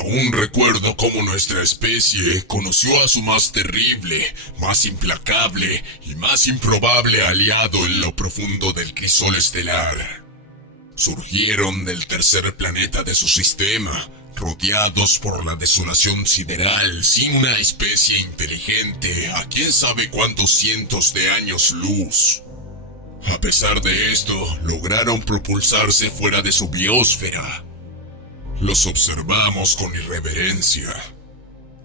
Aún recuerdo cómo nuestra especie conoció a su más terrible, más implacable y más improbable aliado en lo profundo del crisol estelar. Surgieron del tercer planeta de su sistema, rodeados por la desolación sideral, sin una especie inteligente a quién sabe cuántos cientos de años luz. A pesar de esto, lograron propulsarse fuera de su biosfera. Los observamos con irreverencia.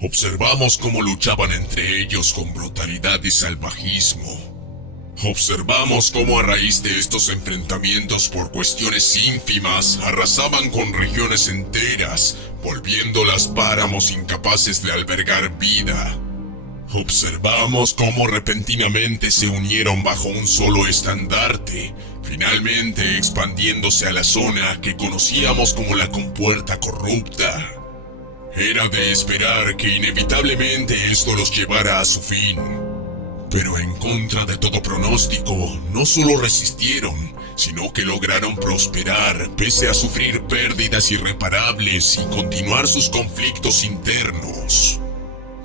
Observamos cómo luchaban entre ellos con brutalidad y salvajismo. Observamos cómo a raíz de estos enfrentamientos por cuestiones ínfimas arrasaban con regiones enteras, volviéndolas páramos incapaces de albergar vida. Observamos cómo repentinamente se unieron bajo un solo estandarte, finalmente expandiéndose a la zona que conocíamos como la Compuerta Corrupta. Era de esperar que inevitablemente esto los llevara a su fin. Pero en contra de todo pronóstico, no solo resistieron, sino que lograron prosperar pese a sufrir pérdidas irreparables y continuar sus conflictos internos.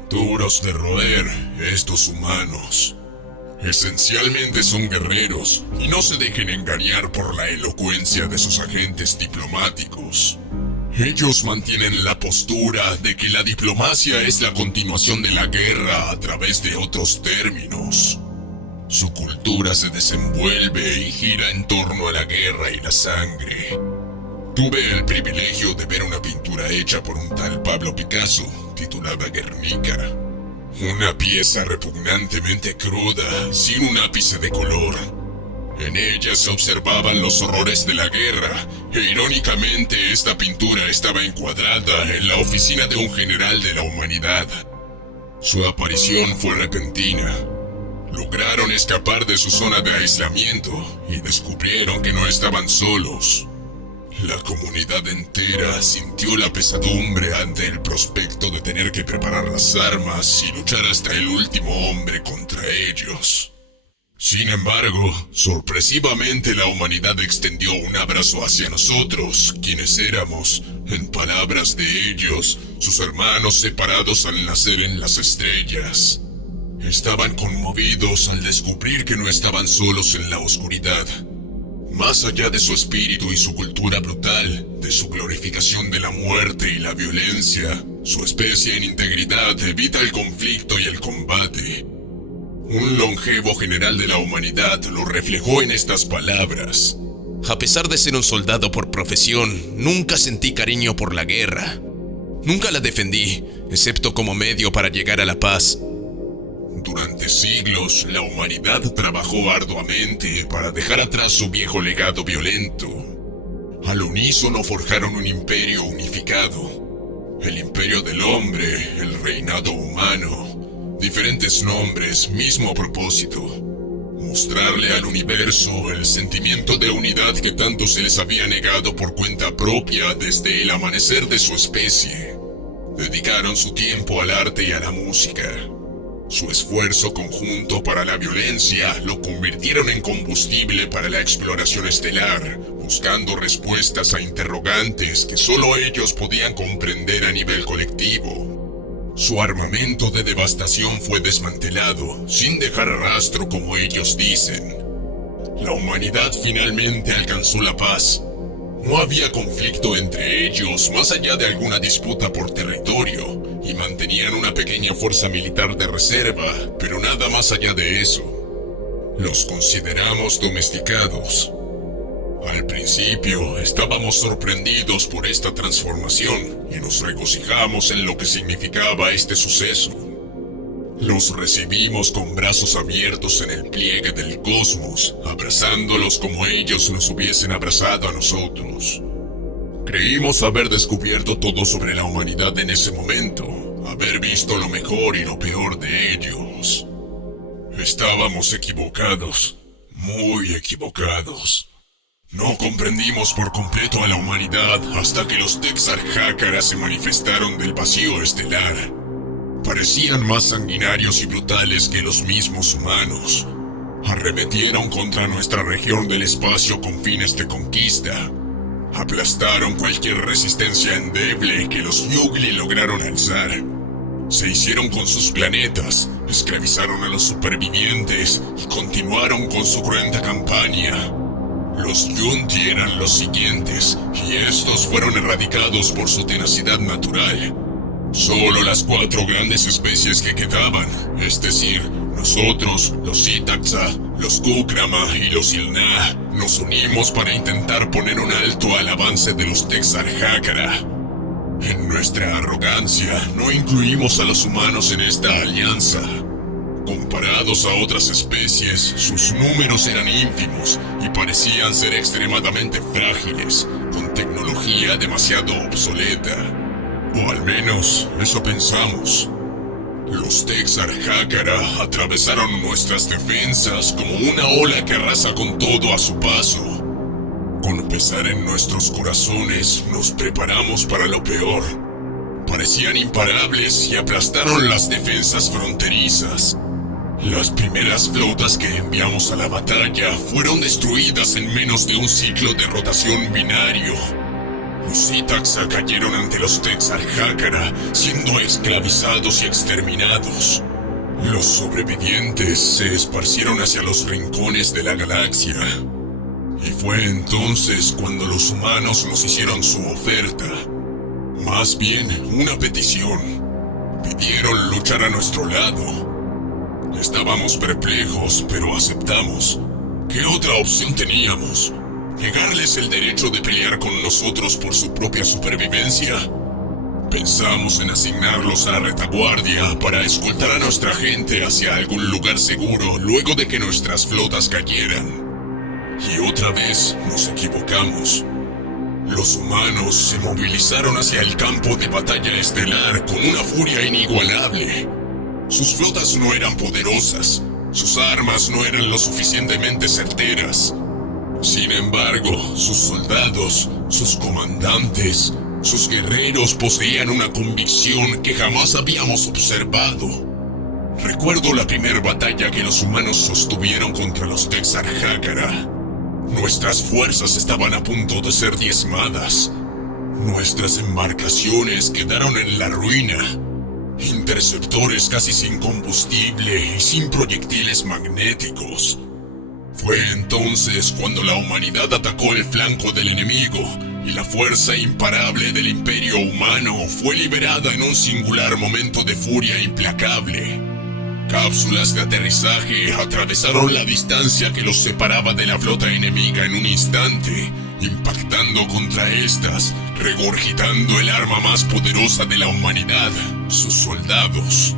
Duros de roer, estos humanos. Esencialmente son guerreros, y no se dejen engañar por la elocuencia de sus agentes diplomáticos. Ellos mantienen la postura de que la diplomacia es la continuación de la guerra a través de otros términos. Su cultura se desenvuelve y gira en torno a la guerra y la sangre. Tuve el privilegio de ver una pintura hecha por un tal Pablo Picasso, titulada Guernica. Una pieza repugnantemente cruda, sin un ápice de color. En ella se observaban los horrores de la guerra, e irónicamente esta pintura estaba encuadrada en la oficina de un general de la humanidad. Su aparición fue repentina. Lograron escapar de su zona de aislamiento y descubrieron que no estaban solos. La comunidad entera sintió la pesadumbre ante el prospecto de tener que preparar las armas y luchar hasta el último hombre contra ellos. Sin embargo, sorpresivamente la humanidad extendió un abrazo hacia nosotros, quienes éramos, en palabras de ellos, sus hermanos separados al nacer en las estrellas. Estaban conmovidos al descubrir que no estaban solos en la oscuridad. Más allá de su espíritu y su cultura brutal, de su glorificación de la muerte y la violencia, su especie en integridad evita el conflicto y el combate. Un longevo general de la humanidad lo reflejó en estas palabras. A pesar de ser un soldado por profesión, nunca sentí cariño por la guerra. Nunca la defendí, excepto como medio para llegar a la paz. Durante siglos, la humanidad trabajó arduamente para dejar atrás su viejo legado violento. Al unísono forjaron un imperio unificado. El imperio del hombre, el reinado humano. Diferentes nombres, mismo propósito. Mostrarle al universo el sentimiento de unidad que tanto se les había negado por cuenta propia desde el amanecer de su especie. Dedicaron su tiempo al arte y a la música. Su esfuerzo conjunto para la violencia lo convirtieron en combustible para la exploración estelar, buscando respuestas a interrogantes que solo ellos podían comprender a nivel colectivo. Su armamento de devastación fue desmantelado, sin dejar rastro como ellos dicen. La humanidad finalmente alcanzó la paz. No había conflicto entre ellos más allá de alguna disputa por territorio, y mantenían una pequeña fuerza militar de reserva, pero nada más allá de eso. Los consideramos domesticados. Al principio estábamos sorprendidos por esta transformación y nos regocijamos en lo que significaba este suceso. Los recibimos con brazos abiertos en el pliegue del cosmos, abrazándolos como ellos nos hubiesen abrazado a nosotros. Creímos haber descubierto todo sobre la humanidad en ese momento, haber visto lo mejor y lo peor de ellos. Estábamos equivocados, muy equivocados. No comprendimos por completo a la humanidad hasta que los Texarjácaras se manifestaron del vacío estelar. Parecían más sanguinarios y brutales que los mismos humanos. Arremetieron contra nuestra región del espacio con fines de conquista. Aplastaron cualquier resistencia endeble que los Yugli lograron alzar. Se hicieron con sus planetas, esclavizaron a los supervivientes y continuaron con su cruenta campaña. Los Yunti eran los siguientes, y estos fueron erradicados por su tenacidad natural. Solo las 4 grandes especies que quedaban, es decir, nosotros, los Itaxa, los Kukrama y los Ilna, nos unimos para intentar poner un alto al avance de los Texarjácara. En nuestra arrogancia, no incluimos a los humanos en esta alianza. Comparados a otras especies, sus números eran ínfimos y parecían ser extremadamente frágiles, con tecnología demasiado obsoleta. O al menos, eso pensamos. Los Texarjácara atravesaron nuestras defensas como una ola que arrasa con todo a su paso. Con pesar en nuestros corazones, nos preparamos para lo peor. Parecían imparables y aplastaron las defensas fronterizas. Las primeras flotas que enviamos a la batalla fueron destruidas en menos de un ciclo de rotación binario. Los Itaxa cayeron ante los Texarjácara, siendo esclavizados y exterminados. Los sobrevivientes se esparcieron hacia los rincones de la galaxia. Y fue entonces cuando los humanos nos hicieron su oferta. Más bien, una petición. Pidieron luchar a nuestro lado. Estábamos perplejos, pero aceptamos. ¿Qué otra opción teníamos? ¿Negarles el derecho de pelear con nosotros por su propia supervivencia? Pensamos en asignarlos a la retaguardia para escoltar a nuestra gente hacia algún lugar seguro luego de que nuestras flotas cayeran. Y otra vez nos equivocamos. Los humanos se movilizaron hacia el campo de batalla estelar con una furia inigualable. Sus flotas no eran poderosas, sus armas no eran lo suficientemente certeras. Sin embargo, sus soldados, sus comandantes, sus guerreros poseían una convicción que jamás habíamos observado. Recuerdo la primera batalla que los humanos sostuvieron contra los Texarjácara. Nuestras fuerzas estaban a punto de ser diezmadas. Nuestras embarcaciones quedaron en la ruina. Interceptores casi sin combustible y sin proyectiles magnéticos. Fue entonces cuando la humanidad atacó el flanco del enemigo y la fuerza imparable del imperio humano fue liberada en un singular momento de furia implacable. Cápsulas de aterrizaje atravesaron la distancia que los separaba de la flota enemiga en un instante, impactando contra estas, regurgitando el arma más poderosa de la humanidad, sus soldados.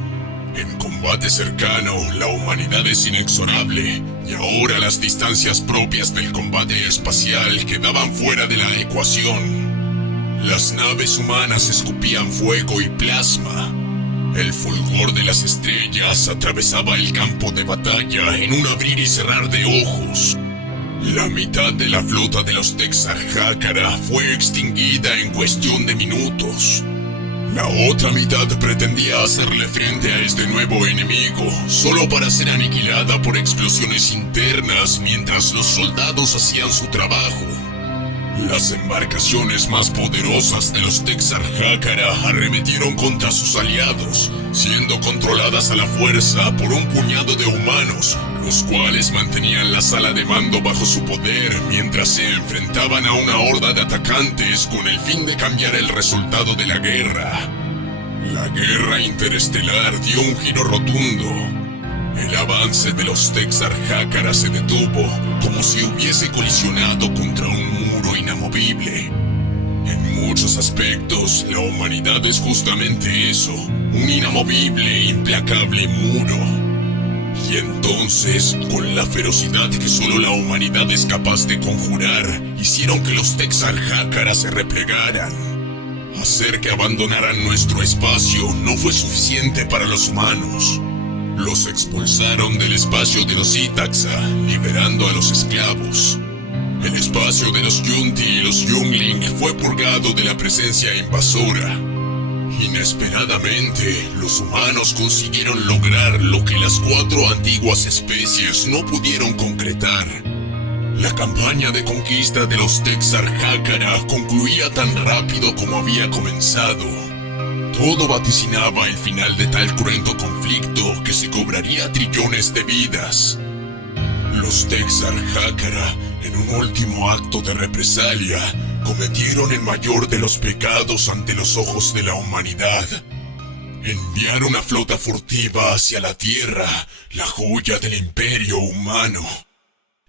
En combate cercano, la humanidad es inexorable, y ahora las distancias propias del combate espacial quedaban fuera de la ecuación. Las naves humanas escupían fuego y plasma. El fulgor de las estrellas atravesaba el campo de batalla en un abrir y cerrar de ojos. La mitad de la flota de los Texarjácara fue extinguida en cuestión de minutos. La otra mitad pretendía hacerle frente a este nuevo enemigo, solo para ser aniquilada por explosiones internas mientras los soldados hacían su trabajo. Las embarcaciones más poderosas de los Texarjácara arremetieron contra sus aliados, siendo controladas a la fuerza por un puñado de humanos, los cuales mantenían la sala de mando bajo su poder mientras se enfrentaban a una horda de atacantes con el fin de cambiar el resultado de la guerra. La guerra interestelar dio un giro rotundo. El avance de los Texarjácara se detuvo, como si hubiese colisionado contra un muro inamovible. En muchos aspectos, la humanidad es justamente eso, un inamovible e implacable muro. Y entonces, con la ferocidad que solo la humanidad es capaz de conjurar, hicieron que los Texarjácara se replegaran. Hacer que abandonaran nuestro espacio no fue suficiente para los humanos. Los expulsaron del espacio de los Itaxa, liberando a los esclavos. El espacio de los Yunti y los Yungling fue purgado de la presencia invasora. Inesperadamente, los humanos consiguieron lograr lo que las 4 antiguas especies no pudieron concretar. La campaña de conquista de los Texarkana concluía tan rápido como había comenzado. Todo vaticinaba el final de tal cruento conflicto que se cobraría trillones de vidas. Los Texarkana, en un último acto de represalia, cometieron el mayor de los pecados ante los ojos de la humanidad. Enviaron una flota furtiva hacia la Tierra, la joya del imperio humano,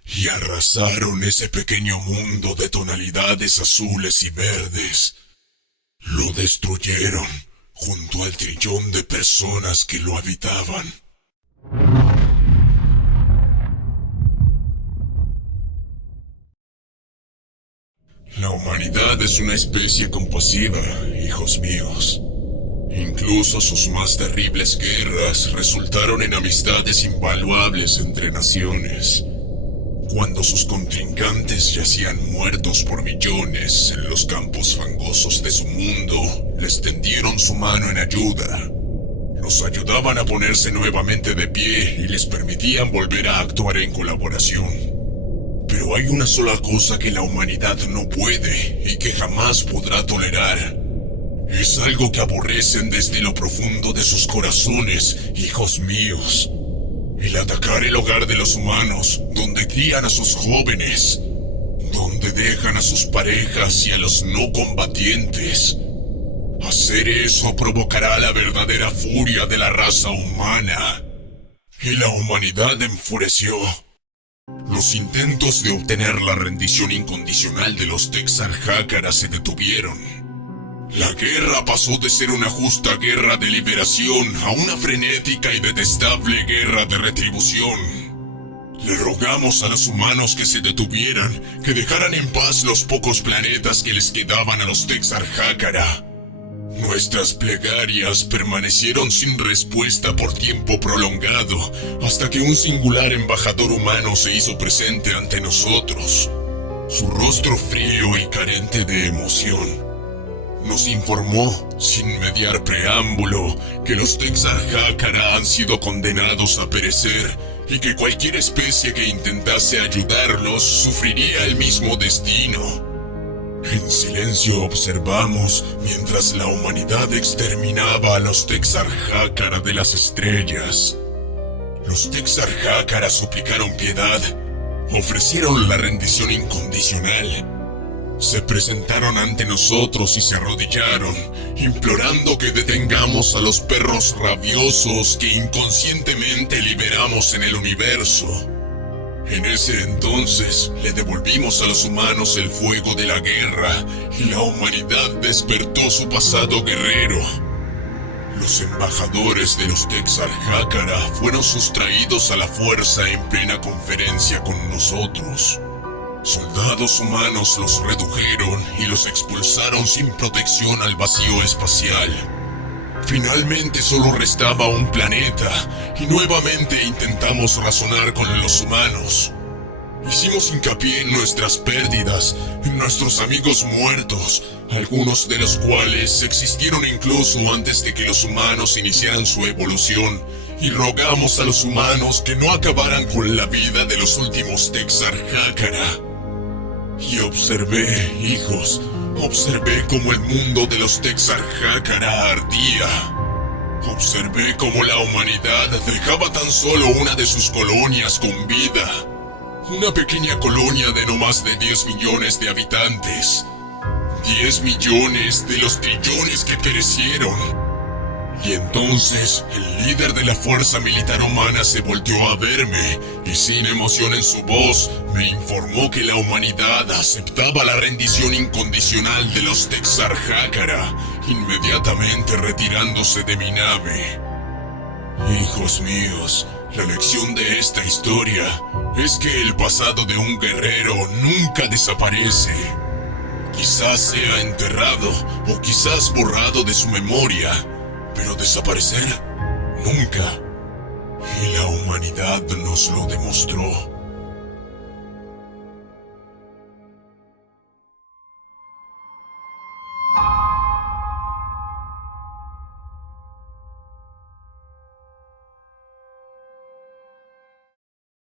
y arrasaron ese pequeño mundo de tonalidades azules y verdes. Lo destruyeron junto al trillón de personas que lo habitaban. La humanidad es una especie compasiva, hijos míos. Incluso sus más terribles guerras resultaron en amistades invaluables entre naciones. Cuando sus contrincantes yacían muertos por millones en los campos fangosos de su mundo, les tendieron su mano en ayuda. Los ayudaban a ponerse nuevamente de pie y les permitían volver a actuar en colaboración. Pero hay una sola cosa que la humanidad no puede y que jamás podrá tolerar. Es algo que aborrecen desde lo profundo de sus corazones, hijos míos. El atacar el hogar de los humanos, donde crían a sus jóvenes, donde dejan a sus parejas y a los no combatientes. Hacer eso provocará la verdadera furia de la raza humana. Y la humanidad enfureció. Los intentos de obtener la rendición incondicional de los Texarkana se detuvieron. La guerra pasó de ser una justa guerra de liberación a una frenética y detestable guerra de retribución. Le rogamos a los humanos que se detuvieran, que dejaran en paz los pocos planetas que les quedaban a los Texarkana. Nuestras plegarias permanecieron sin respuesta por tiempo prolongado, hasta que un singular embajador humano se hizo presente ante nosotros. Su rostro frío y carente de emoción nos informó, sin mediar preámbulo, que los Texarkana han sido condenados a perecer y que cualquier especie que intentase ayudarlos sufriría el mismo destino. En silencio observamos mientras la humanidad exterminaba a los Texarkana de las estrellas. Los Texarkana suplicaron piedad, ofrecieron la rendición incondicional. Se presentaron ante nosotros y se arrodillaron, implorando que detengamos a los perros rabiosos que inconscientemente liberamos en el universo. En ese entonces le devolvimos a los humanos el fuego de la guerra y la humanidad despertó su pasado guerrero. Los embajadores de los Texarkana fueron sustraídos a la fuerza en plena conferencia con nosotros. Soldados humanos los redujeron y los expulsaron sin protección al vacío espacial. Finalmente solo restaba un planeta y nuevamente intentamos razonar con los humanos. Hicimos hincapié en nuestras pérdidas, en nuestros amigos muertos, algunos de los cuales existieron incluso antes de que los humanos iniciaran su evolución, y rogamos a los humanos que no acabaran con la vida de los últimos Texarkana. Y observé, hijos, observé cómo el mundo de los Texarkana ardía. Observé cómo la humanidad dejaba tan solo una de sus colonias con vida. Una pequeña colonia de no más de 10 millones de habitantes. 10 millones de los trillones que perecieron. Y entonces, el líder de la fuerza militar humana se volteó a verme y sin emoción en su voz, me informó que la humanidad aceptaba la rendición incondicional de los Texarkana, inmediatamente retirándose de mi nave. Hijos míos, la lección de esta historia es que el pasado de un guerrero nunca desaparece. Quizás sea enterrado o quizás borrado de su memoria, pero desaparecer, nunca. Y la humanidad nos lo demostró.